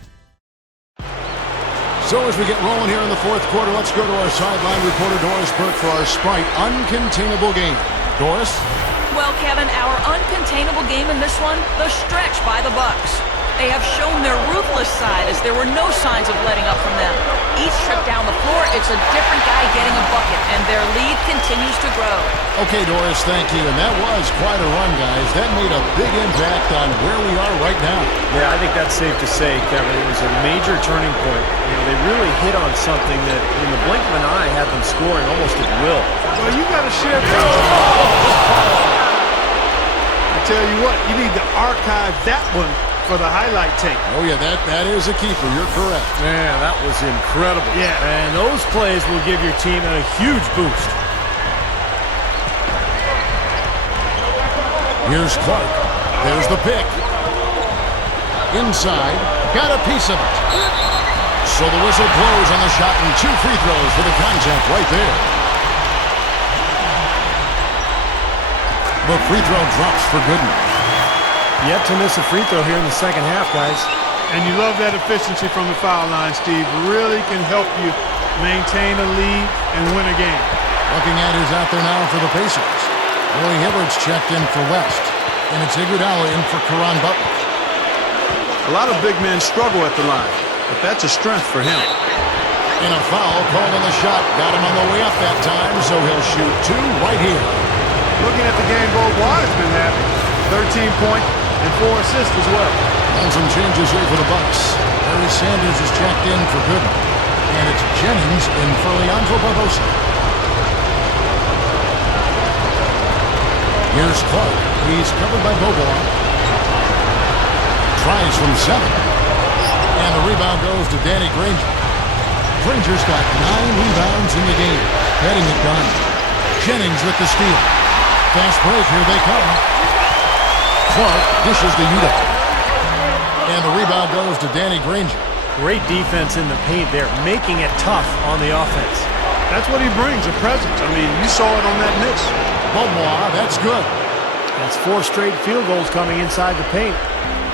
So as we get rolling here in the fourth quarter, let's go to our sideline reporter Doris Burke for our Sprite Uncontainable game. Doris? Well, Kevin, our uncontainable game in this one, the stretch by the Bucks. They have shown their ruthless side as there were no signs of letting up from them. Each trip down the floor, it's a different guy getting a bucket, and their lead continues to grow. Okay, Doris, thank you. And that was quite a run, guys. That made a big impact on where we are right now. Yeah, I think that's safe to say, Kevin. It was a major turning point. You know, they really hit on something that, in the blink of an eye, had them scoring almost at will. Well, you got to share that. I tell you what, you need to archive that one for the highlight tape. Oh, yeah, that is a keeper. You're correct. Man, that was incredible. Yeah. And those plays will give your team a huge boost. Here's Clark. There's the pick. Inside. Got a piece of it. So the whistle blows on the shot and 2 free throws for the contact right there. The free throw drops for Gooden. Yet to miss a free throw here in the second half, guys. And you love that efficiency from the foul line, Steve. Really can help you maintain a lead and win a game. Looking at who's out there now for the Pacers. Roy Hibbert's checked in for West. And it's Iguodala in for Caron Butler. A lot of big men struggle at the line, but that's a strength for him. And a foul called on the shot. Got him on the way up that time, so he'll shoot 2 right here. Looking at the game Beaubois has been having, 13-point and 4 assists as well. And some changes here for the Bucks. Barry Sanders is checked in for Gooden. And it's Jennings in for Leandro Barbosa. Here's Clark. He's covered by Beaubois. Tries from 7. And the rebound goes to Danny Granger. Granger's got 9 rebounds in the game. Heading it done. Jennings with the steal. Fast break, here they come. Clark dishes to Yuta. And the rebound goes to Danny Granger. Great defense in the paint there, making it tough on the offense. That's what he brings, a presence. I mean, you saw it on that miss. Beaubois, that's good. That's 4 straight field goals coming inside the paint.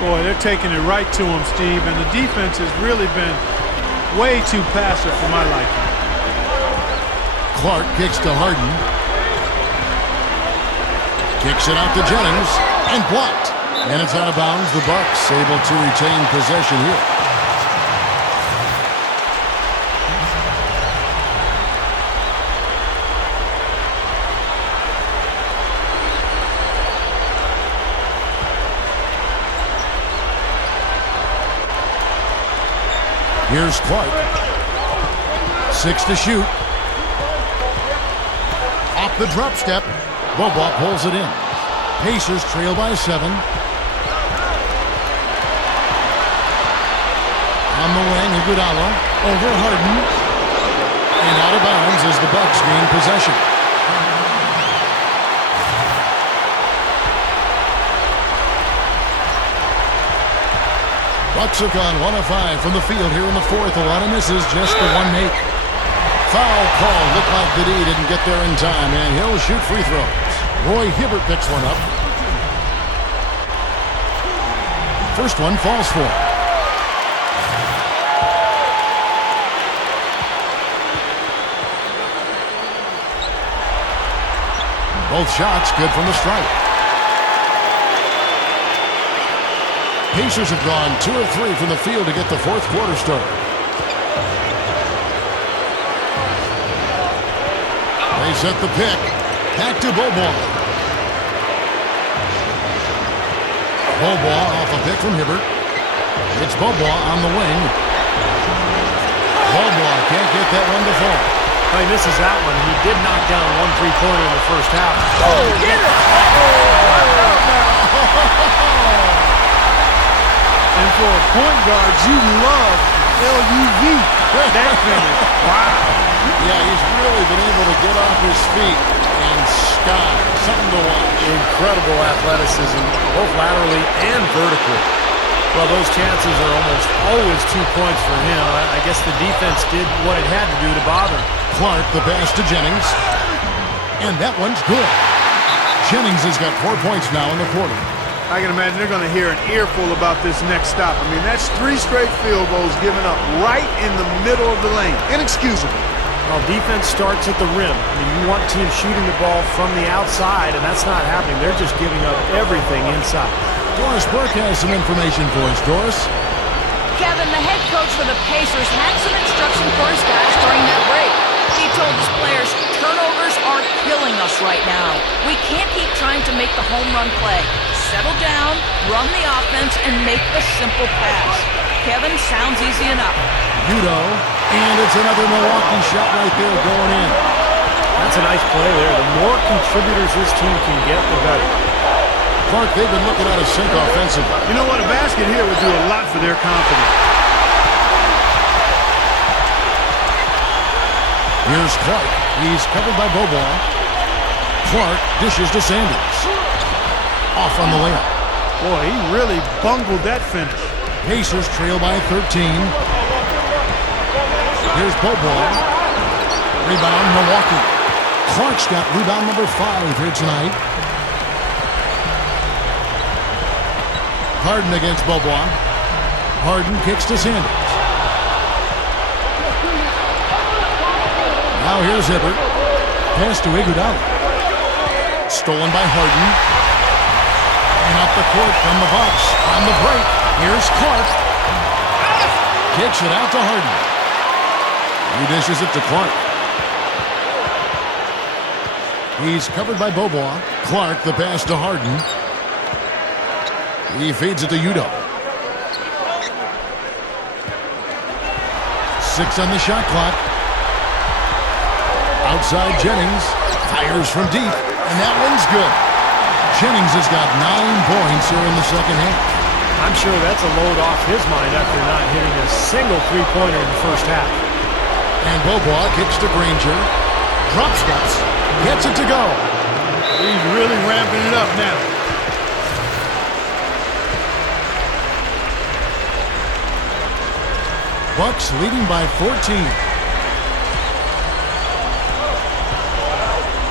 Boy, they're taking it right to him, Steve, and the defense has really been way too passive for my liking. Clark kicks to Harden. Kicks it out to Jennings, and blocked. And it's out of bounds. The Bucks able to retain possession here. Here's Clark. 6 to shoot. Off the drop step. Beaubois pulls it in. Pacers trail by 7. On the wing, Iguodala over Harden. And out of bounds as the Bucks gain possession. Bucks have gone 1 of 5 from the field here in the fourth. A lot of misses, just the 1 make. Foul call. Looked like that he didn't get there in time, and he'll shoot free throws. Roy Hibbert picks one up. First one falls for him. Both shots good from the stripe. Pacers have gone 2 of 3 from the field to get the fourth quarter started. They set the pick. Back to Beaubois. Beaubois off a pick from Hibbert. It's Beaubois on the wing. Beaubois can't get that one to fall. He misses that one. He did knock down one three-pointer in the first half. Oh, get it! And for a point guard, you love LUV. That finish. Wow. Yeah, he's really been able to get off his feet and sky. Something to watch. Incredible athleticism, both laterally and vertically. Well, those chances are almost always 2 points for him. I guess the defense did what it had to do to bother him. Clark, the pass to Jennings. And that one's good. Jennings has got 4 points now in the quarter. I can imagine they're going to hear an earful about this next stop. I mean, that's 3 straight field goals given up right in the middle of the lane. Inexcusable. Well, defense starts at the rim. I mean, you want teams shooting the ball from the outside, and that's not happening. They're just giving up everything inside. Doris Burke has some information for us. Doris? Kevin, the head coach for the Pacers, had some instruction for his guys during that break. He told his players, turnovers are killing us right now. We can't keep trying to make the home run play. Settle down, run the offense, and make the simple pass. Kevin, sounds easy enough. Udo, and it's another Milwaukee shot right there going in. That's a nice play there. The more contributors this team can get, the better. Clark, they've been looking out of sync offensively. You know what? A basket here would do a lot for their confidence. Here's Clark. He's covered by Beaubois. Clark dishes to Sanders. Off on the layup. Boy, he really bungled that finish. Pacers trail by 13. Here's Beaubois. Rebound, Milwaukee. Clark's got rebound number 5 here tonight. Harden against Beaubois. Harden kicks to Sanders. Now here's Hibbert. Pass to Iguodala. Stolen by Harden. And up the court from the Bucks. On the break, here's Clark. Kicks it out to Harden. He dishes it to Clark. He's covered by Beaubois. Clark, the pass to Harden. He feeds it to Udo. 6 on the shot clock. Outside Jennings. Fires from deep. And that one's good. Jennings has got 9 points here in the second half. I'm sure that's a load off his mind after not hitting a single three-pointer in the first half. And Beaubois kicks to Granger. Drop steps. Gets it to go. He's really ramping it up now. Bucks leading by 14.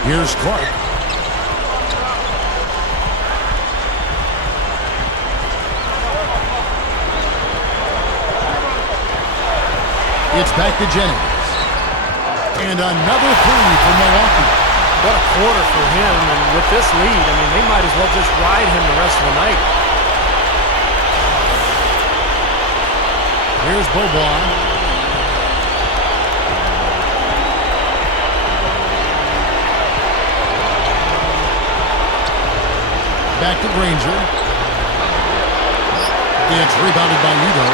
Here's Clark. It's back to Jennings. And another 3 for Milwaukee. What a quarter for him, and with this lead, I mean, they might as well just ride him the rest of the night. Here's Beaubois. Back to Granger. It's rebounded by Udo.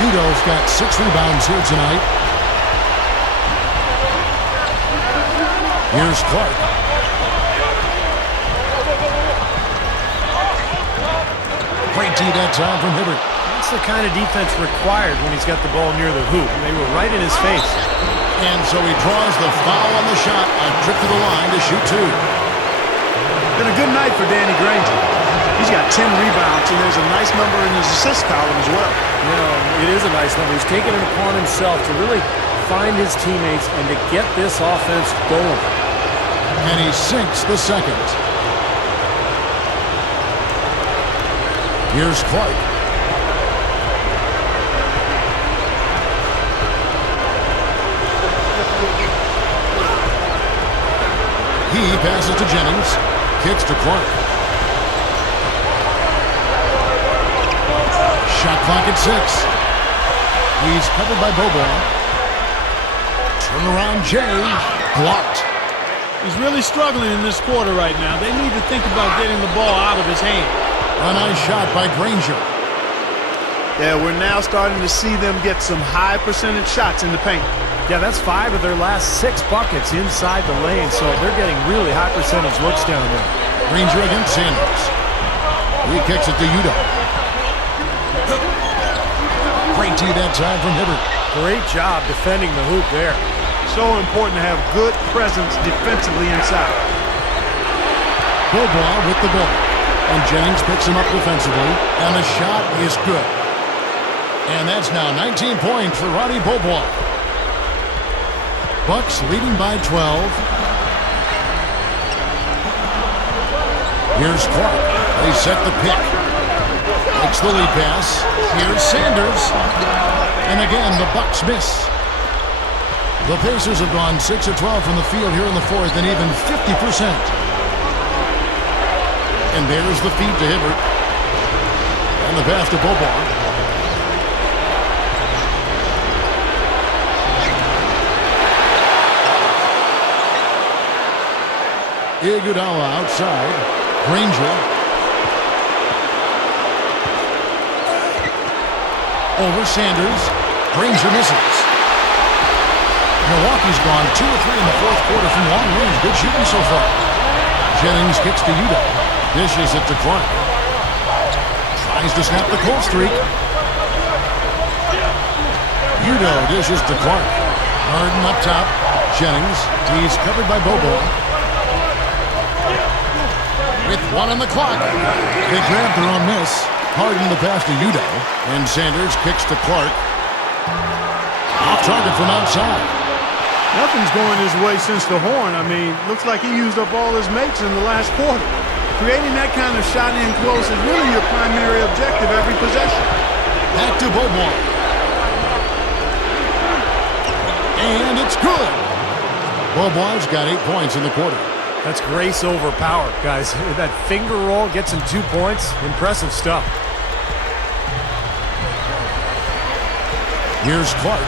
Udo's got 6 rebounds here tonight. Here's Clark. Great D that time from Hibbert. That's the kind of defense required when he's got the ball near the hoop. They were right in his face. And so he draws the foul on the shot. A trip to the line to shoot 2. Been a good night for Danny Granger. He's got 10 rebounds, and there's a nice number in his assist column as well. You know, it is a nice number. He's taken it upon himself to really find his teammates and to get this offense going. And he sinks the second. Here's Clark. He passes to Jennings. Kicks to Clark. Shot clock at 6. He's covered by Bobois. Turnaround Jay. Blocked. He's really struggling in this quarter right now. They need to think about getting the ball out of his hand. A nice shot by Granger. Yeah, we're now starting to see them get some high percentage shots in the paint. Yeah, that's 5 of their last 6 buckets inside the lane, so they're getting really high percentage looks down there. Granger against Sanders. He kicks it to Udo. Great tee that time from Hibbert. Great job defending the hoop there. So important to have good presence defensively inside. Bobois with the ball. And Jennings picks him up defensively. And the shot is good. And that's now 19 points for Roddy Bobois. Bucks leading by 12. Here's Clark. They set the pick. Makes the lead pass. Here's Sanders. And again, the Bucks miss. The Pacers have gone 6 of 12 from the field here in the fourth and even 50%. And there's the feed to Hibbert. And the pass to Bobois. Iguodala outside. Granger. Over Sanders. Granger misses. Milwaukee's gone 2 of 3 in the fourth quarter from long range. Good shooting so far. Jennings kicks to Udo. Dishes it to Clark. Tries to snap the cold streak. Udo dishes to Clark. Harden up top. Jennings. He's covered by Bobois. With 1 on the clock. They grabbed their own miss. Harden the pass to Udo. And Sanders kicks to Clark. Off target from outside. Nothing's going his way since the horn. I mean, looks like he used up all his mates in the last quarter. Creating that kind of shot in close is really your primary objective every possession. Back to Bobois. And it's good. Bobois got 8 points in the quarter. That's grace over power, guys. That finger roll gets him 2 points. Impressive stuff. Here's Clark.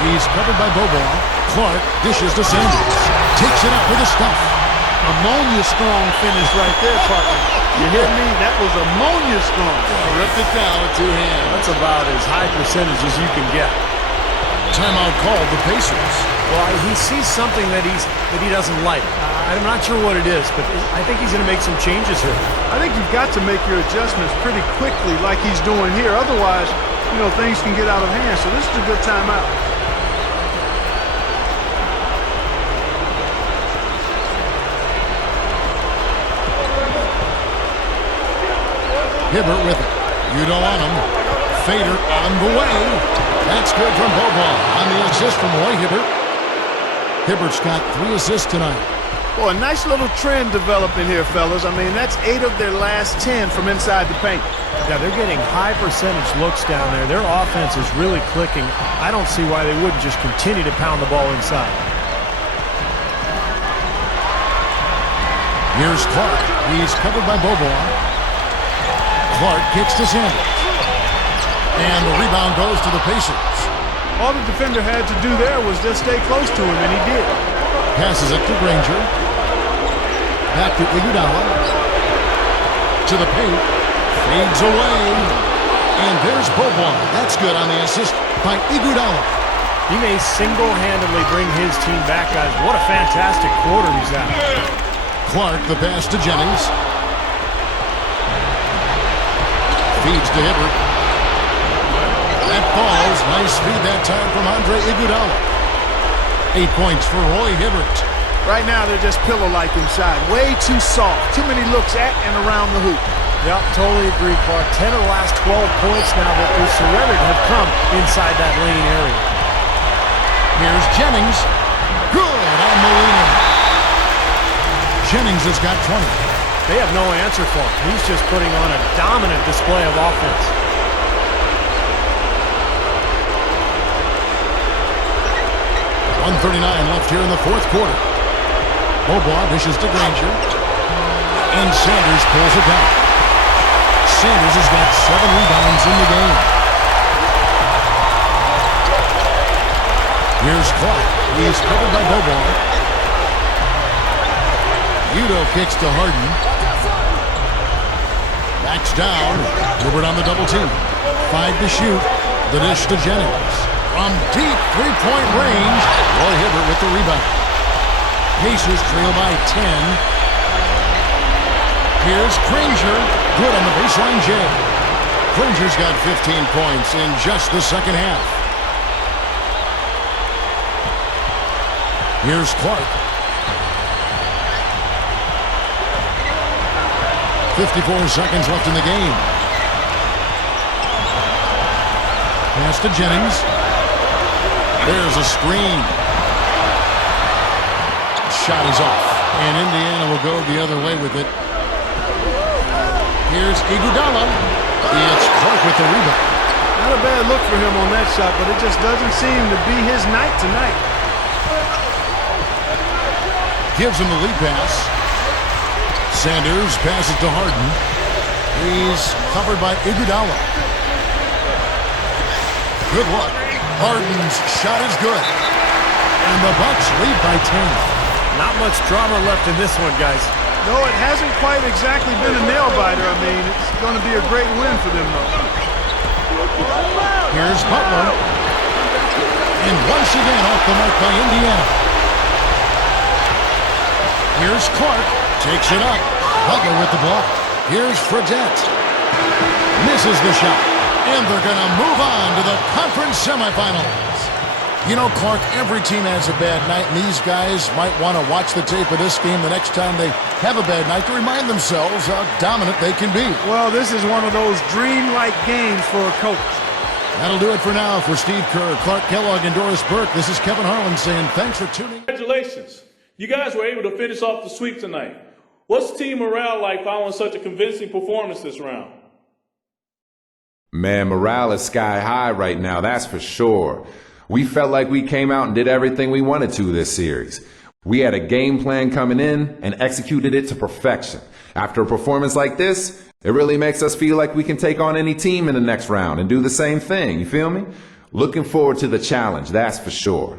He's covered by Bobois. Clark dishes to Sanders. Takes it up with a stuff. Ammonia strong finish right there, partner. You hear me? That was ammonia strong. Ripped it down with 2 hands. That's about as high percentage as you can get. Timeout called the Pacers. Well, he sees something that he doesn't like. I'm not sure what it is, but I think he's going to make some changes here. I think you've got to make your adjustments pretty quickly like he's doing here. Otherwise, things can get out of hand. So this is a good timeout. Hibbert with it. Udo on him. Fader on the way. That's good from Bobois on the assist from Roy Hibbert. Hibbert's got 3 assists tonight. Well, a nice little trend developing here, fellas. I mean, that's 8 of their last 10 from inside the paint. Yeah, they're getting high percentage looks down there. Their offense is really clicking. I don't see why they wouldn't just continue to pound the ball inside. Here's Clark. He's covered by Bobois. Clark kicks to Sanders. And the rebound goes to the Pacers. All the defender had to do there was just stay close to him, and he did. Passes it to Granger. Back to Iguodala. To the paint. Fades away. And there's Bobois. That's good on the assist by Iguodala. He may single-handedly bring his team back, guys. What a fantastic quarter he's at. Clark, the pass to Jennings. Feeds to Hibbert. That falls. Nice feed that time from Andre Iguodala. 8 points for Roy Hibbert. Right now, they're just pillow-like inside. Way too soft. Too many looks at and around the hoop. Yep, totally agree, Clark. 10 of the last 12 points now that they're surrendered have come inside that lane area. Here's Jennings. Good on Molina. Jennings has got 20. They have no answer for him. He's just putting on a dominant display of offense. 1:39 left here in the fourth quarter. Bobois dishes to Granger. And Sanders pulls it down. Sanders has got 7 rebounds in the game. Here's Clark. He's covered by Bobois. Udo kicks to Harden. Backs down. Hibbert on the double team. 5 to shoot. The dish to Jennings. From deep three-point range, Roy Hibbert with the rebound. Pacers trail by 10. Here's Granger. Good on the baseline J. Granger's got 15 points in just the second half. Here's Clark. 54 seconds left in the game. Pass to Jennings. There's a screen. Shot is off. And Indiana will go the other way with it. Here's Iguodala. It's Clark with the rebound. Not a bad look for him on that shot, but it just doesn't seem to be his night tonight. Gives him the lead pass. Sanders passes to Harden. He's covered by Iguodala. Good luck. Harden's shot is good. And the Bucks lead by 10. Not much drama left in this one, guys. No, it hasn't quite exactly been a nail-biter. I mean, it's going to be a great win for them, though. Here's Butler. And once again off the mark by Indiana. Here's Clark. Takes it up. Butler with the block. Here's Fredette. Misses the shot. And they're going to move on to the conference semifinals. You know, Clark, every team has a bad night, and these guys might want to watch the tape of this game the next time they have a bad night to remind themselves how dominant they can be. Well, this is one of those dream-like games for a coach. That'll do it for now. For Steve Kerr, Clark Kellogg, and Doris Burke, this is Kevin Harlan saying thanks for tuning in. Congratulations. You guys were able to finish off the sweep tonight. What's team morale like following such a convincing performance this round? Man, morale is sky high right now, that's for sure. We felt like we came out and did everything we wanted to this series. We had a game plan coming in and executed it to perfection. After a performance like this, it really makes us feel like we can take on any team in the next round and do the same thing, you feel me? Looking forward to the challenge, that's for sure.